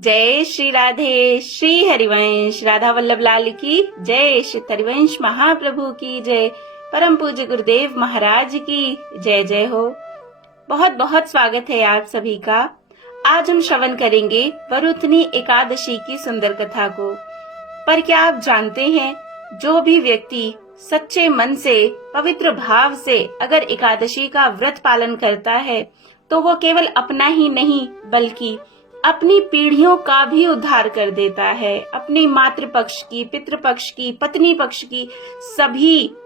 जय श्री राधे। श्री हरिवंश राधा वल्लभ लाल की जय। श्री हरिवंश महाप्रभु की जय। परम पूज्य गुरुदेव महाराज की जय जय हो। बहुत बहुत स्वागत है आप सभी का। आज हम श्रवण करेंगे वरुथनी एकादशी की सुंदर कथा को। पर क्या आप जानते हैं, जो भी व्यक्ति सच्चे मन से पवित्र भाव से अगर एकादशी का व्रत पालन करता है तो वो केवल अपना ही नहीं बल्कि अपनी पीढ़ियों का भी उद्धार कर देता है। अपनी मातृपक्ष की, पितृपक्ष की, पत्नी पक्ष की सभी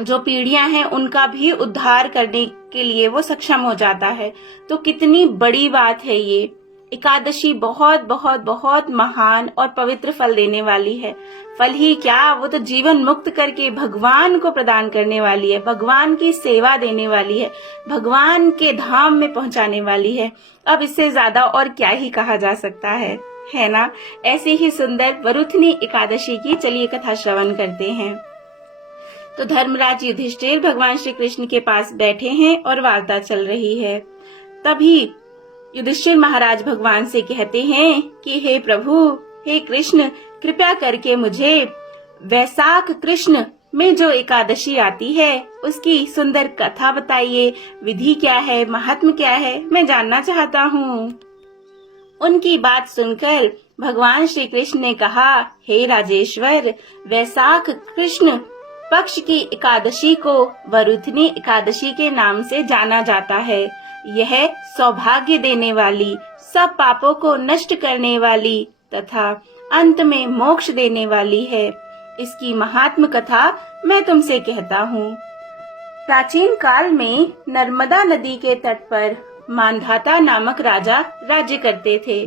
जो पीढ़ियां हैं उनका भी उद्धार करने के लिए वो सक्षम हो जाता है। तो कितनी बड़ी बात है ये। एकादशी बहुत बहुत बहुत महान और पवित्र फल देने वाली है। फल ही क्या, वो तो जीवन मुक्त करके भगवान को प्रदान करने वाली है, भगवान की सेवा देने वाली है, भगवान के धाम में पहुंचाने वाली है। अब इससे ज्यादा और क्या ही कहा जा सकता है ना। ऐसे ही सुंदर वरुथनी एकादशी की चलिए कथा श्रवण करते हैं। तो धर्मराज युधिष्ठिर भगवान श्री कृष्ण के पास बैठे हैं और वार्ता चल रही है। तभी युधिष्ठिर महाराज भगवान से कहते हैं कि हे प्रभु, हे कृष्ण, कृपया करके मुझे वैशाख कृष्ण में जो एकादशी आती है उसकी सुंदर कथा बताइए। विधि क्या है, महात्म क्या है, मैं जानना चाहता हूँ। उनकी बात सुनकर भगवान श्री कृष्ण ने कहा, हे राजेश्वर, वैशाख कृष्ण पक्ष की एकादशी को वरुथनी एकादशी के नाम से जाना जाता है। यह सौभाग्य देने वाली, सब पापों को नष्ट करने वाली तथा अंत में मोक्ष देने वाली है। इसकी महात्म कथा मैं तुमसे कहता हूँ। प्राचीन काल में नर्मदा नदी के तट पर मांधाता नामक राजा राज्य करते थे।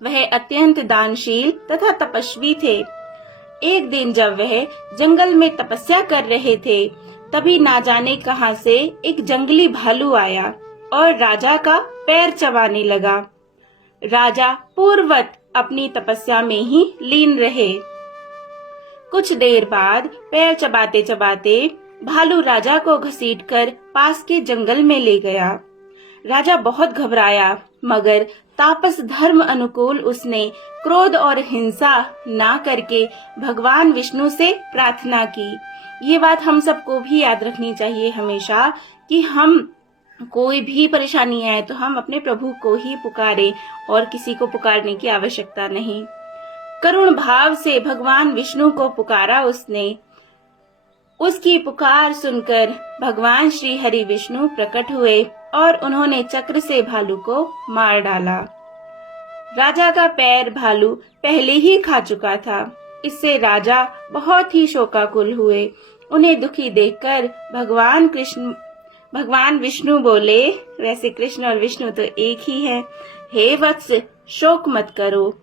वह अत्यंत दानशील तथा तपस्वी थे। एक दिन जब वह जंगल में तपस्या कर रहे थे, तभी ना जाने कहां से एक जंगली भालू आया और राजा का पैर चबाने लगा। राजा पूर्ववत अपनी तपस्या में ही लीन रहे। कुछ देर बाद पैर चबाते चबाते भालू राजा को घसीटकर पास के जंगल में ले गया। राजा बहुत घबराया, मगर तापस धर्म अनुकूल उसने क्रोध और हिंसा ना करके भगवान विष्णु से प्रार्थना की। ये बात हम सबको भी याद रखनी चाहिए हमेशा कि हम कोई भी परेशानी आए तो हम अपने प्रभु को ही पुकारें और किसी को पुकारने की आवश्यकता नहीं। करुण भाव से भगवान विष्णु को पुकारा उसने। उसकी पुकार सुनकर भगवान श्री हरि विष्णु प्रकट हुए और उन्होंने चक्र से भालू को मार डाला। राजा का पैर भालू पहले ही खा चुका था। इससे राजा बहुत ही शोकाकुल हुए। उन्हें दुखी देखकर भगवान विष्णु बोले, वैसे कृष्ण और विष्णु तो एक ही हैं, हे वत्स, शोक मत करो।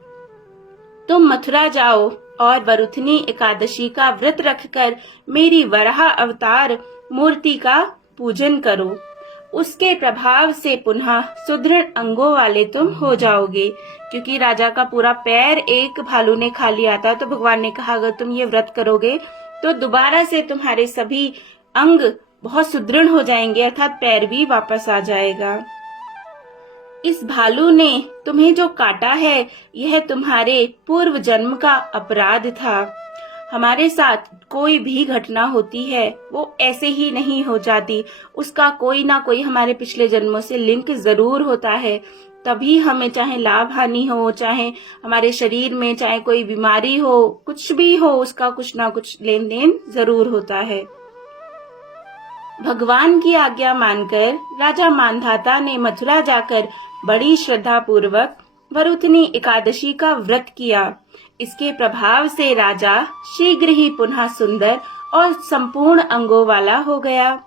तुम मथुरा जाओ और वरुथनी एकादशी का व्रत रखकर मेरी वराह अवतार मूर्ति का पूजन करो। उसके प्रभाव से पुनः सुदृढ़ अंगों वाले तुम हो जाओगे। क्योंकि राजा का पूरा पैर एक भालू ने खा लिया था, तो भगवान ने कहा अगर तुम ये व्रत करोगे तो दोबारा से तुम्हारे सभी अंग बहुत सुदृढ़ हो जाएंगे, अर्थात पैर भी वापस आ जाएगा। इस भालू ने तुम्हें जो काटा है यह तुम्हारे पूर्व जन्म का अपराध था। हमारे साथ कोई भी घटना होती है वो ऐसे ही नहीं हो जाती, उसका कोई ना कोई हमारे पिछले जन्मों से लिंक जरूर होता है। तभी हमें चाहे लाभ हानि हो, चाहे हमारे शरीर में चाहे कोई बीमारी हो, कुछ भी हो, उसका कुछ ना कुछ लेन देन जरूर होता है। भगवान की आज्ञा मानकर राजा मांधाता ने मथुरा जाकर बड़ी श्रद्धा पूर्वक वरुथनी एकादशी का व्रत किया। इसके प्रभाव से राजा शीघ्र ही पुनः सुंदर और संपूर्ण अंगों वाला हो गया।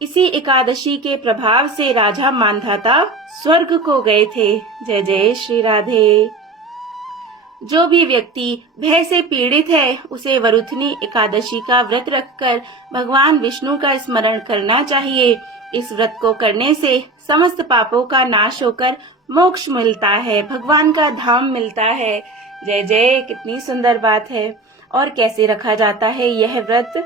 इसी एकादशी के प्रभाव से राजा मांधाता स्वर्ग को गए थे। जय जय श्री राधे। जो भी व्यक्ति भय से पीड़ित है उसे वरुथनी एकादशी का व्रत रखकर भगवान विष्णु का स्मरण करना चाहिए। इस व्रत को करने से समस्त पापों का नाश होकर मोक्ष मिलता है, भगवान का धाम मिलता है। जय जय, कितनी सुंदर बात है। और कैसे रखा जाता है यह व्रत?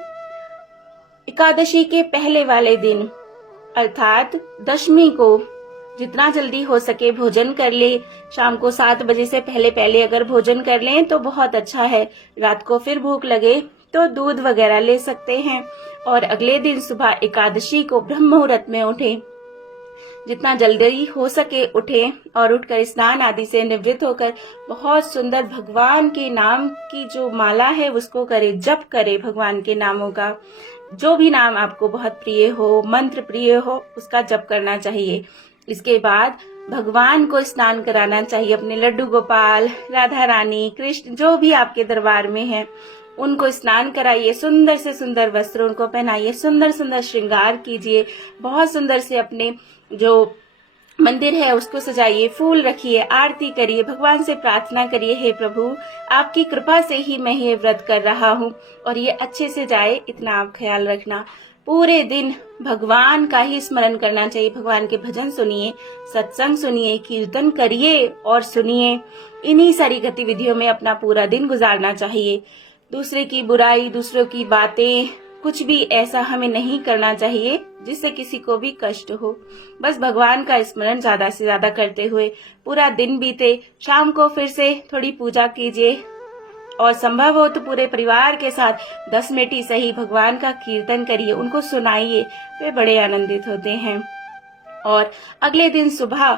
एकादशी के पहले वाले दिन अर्थात दशमी को जितना जल्दी हो सके भोजन कर ले। शाम को 7 बजे से पहले पहले अगर भोजन कर लें तो बहुत अच्छा है। रात को फिर भूख लगे तो दूध वगैरह ले सकते हैं। और अगले दिन सुबह एकादशी को ब्रह्म मुहूर्त में उठें। जितना जल्दी हो सके उठें और उठकर स्नान आदि से निवृत्त होकर बहुत सुंदर भगवान के नाम की जो माला है उसको करे, जप करे भगवान के नामों का। जो भी नाम आपको बहुत प्रिय हो, मंत्र प्रिय हो, उसका जप करना चाहिए। इसके बाद भगवान को स्नान कराना चाहिए। अपने लड्डू गोपाल, राधा रानी, कृष्ण जो भी आपके दरबार में है उनको स्नान कराइए। सुंदर से सुंदर वस्त्र उनको पहनाइए, सुंदर सुंदर श्रृंगार कीजिए। बहुत सुंदर से अपने जो मंदिर है उसको सजाइए, फूल रखिए, आरती करिए, भगवान से प्रार्थना करिए, हे प्रभु आपकी कृपा से ही मैं ये व्रत कर रहा हूँ और ये अच्छे से जाए, इतना आप ख्याल रखना। पूरे दिन भगवान का ही स्मरण करना चाहिए। भगवान के भजन सुनिए, सत्संग सुनिए, कीर्तन करिए और सुनिए। इन्हीं सारी गतिविधियों में अपना पूरा दिन गुजारना चाहिए। दूसरे की बुराई, दूसरों की बातें, कुछ भी ऐसा हमें नहीं करना चाहिए जिससे किसी को भी कष्ट हो। बस भगवान का स्मरण ज्यादा से ज्यादा करते हुए पूरा दिन बीते। शाम को फिर से थोड़ी पूजा कीजिए और संभव हो तो पूरे परिवार के साथ 10 मिनट ही सही भगवान का कीर्तन करिए, उनको सुनाइए, वे बड़े आनंदित होते हैं। और अगले दिन सुबह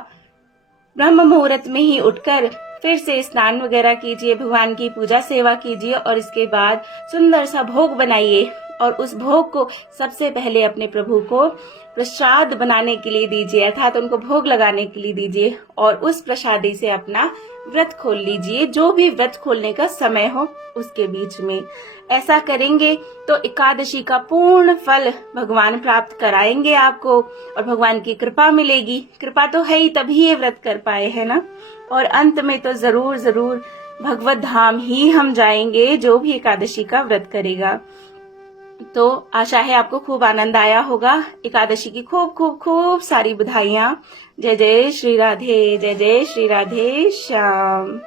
ब्रह्म मुहूर्त में ही उठकर फिर से स्नान वगैरह कीजिए, भगवान की पूजा सेवा कीजिए और इसके बाद सुंदर सा भोग बनाइए और उस भोग को सबसे पहले अपने प्रभु को प्रसाद बनाने के लिए दीजिए, अर्थात उनको भोग लगाने के लिए दीजिए और उस प्रसादी से अपना व्रत खोल लीजिए। जो भी व्रत खोलने का समय हो उसके बीच में ऐसा करेंगे तो एकादशी का पूर्ण फल भगवान प्राप्त कराएंगे आपको और भगवान की कृपा मिलेगी। कृपा तो है ही, तभी ये व्रत कर पाए है ना। और अंत में तो जरूर जरूर भगवत धाम ही हम जाएंगे जो भी एकादशी का व्रत करेगा। तो आशा है आपको खूब आनंद आया होगा। एकादशी की खूब खूब खूब सारी बधाइयां। जय जय श्री राधे, जय जय श्री राधे श्याम।